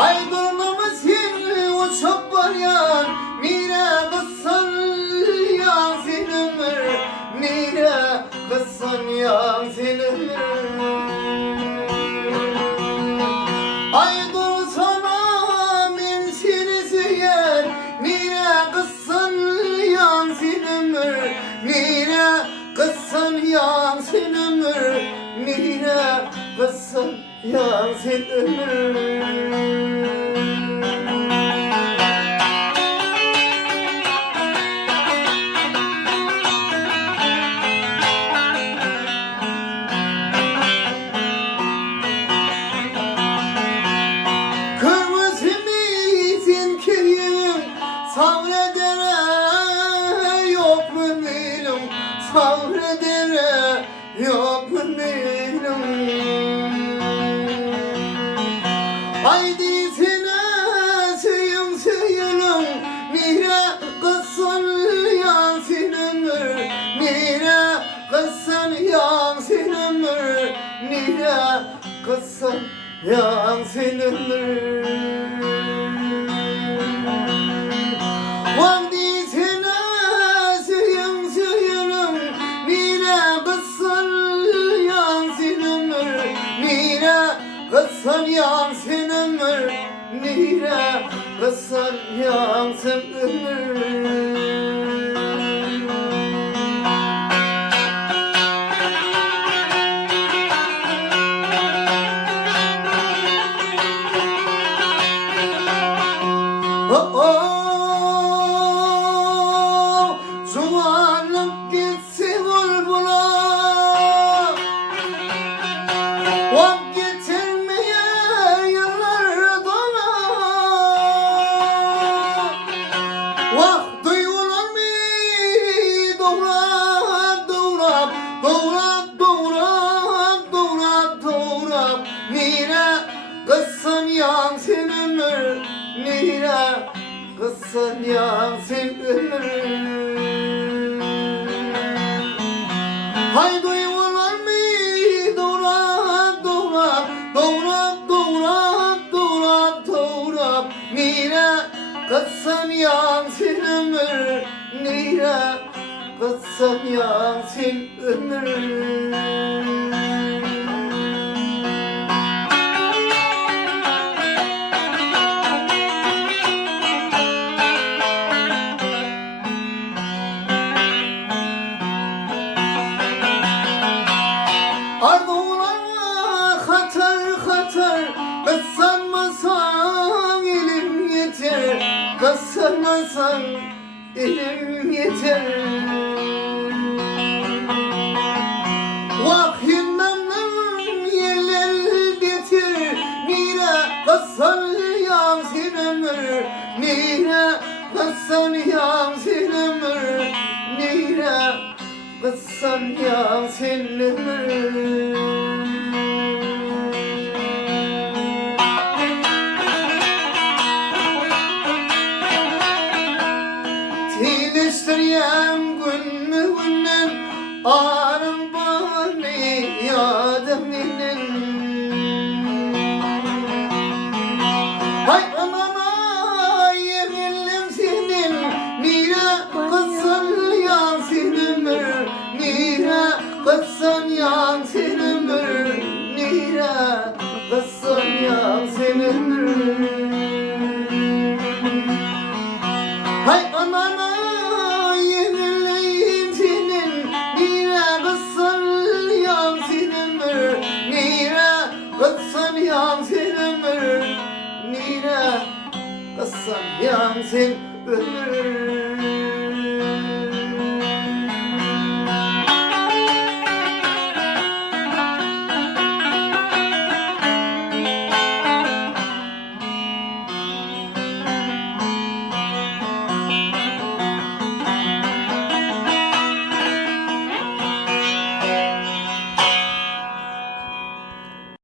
Aydınımız yeri uçup var ya, mire kızsan yansın ömür, mire kızsan yansın ömür. Aydın sana min seni yer, mire kızsan yansın ömür, mire kızsan yansın ömür, mire kızsan yansın ömür. Sabredere yok mu değilim, sabredere yok mu değilim. Haydi sene suyum suyunum, mire kızsın yansın ömür, mire kızsın yansın ömür, mire kızsın yansın ömür. Vaktisine suyum suyunum, mire kızsın yansın ömür, mire kızsın yansın ömür, mire kızsın yansın ömür. Oh oh. Zuvarlık gitsi bulbula, vak getirmeye yıllar dola. Vak duyulur mu doğrap doğrap, doğrap doğrap, doğrap doğrap. Mire kızsın yansın ömür, mire kızsın yansın ömür. Hay duygular mı doğrap doğrap, doğrap doğrap, doğrap doğrap. Mire kızsın yansın ömür, mire kızsın yansın ömür. Ardına hatar hatar, kızsanmasan elim yeter, kızsanmasan elim yeter. Vahyından yerler getir, mire kızsan yansın ömür, mire kızsan yansın ömür, mire kızsan yansın ömür. Tileştiriyem gün mü günden, ağrım bani yadım inin. Hay anana yeminlim senin, mire kızsın yansın ömür, mire kızsın yansın ömür, mire kızsın yansın ömür. Hay anana yeminliyim senin, mire kızsın yansın ömür, mire kızsın yansın ömür, mire kızsın yansın ömür.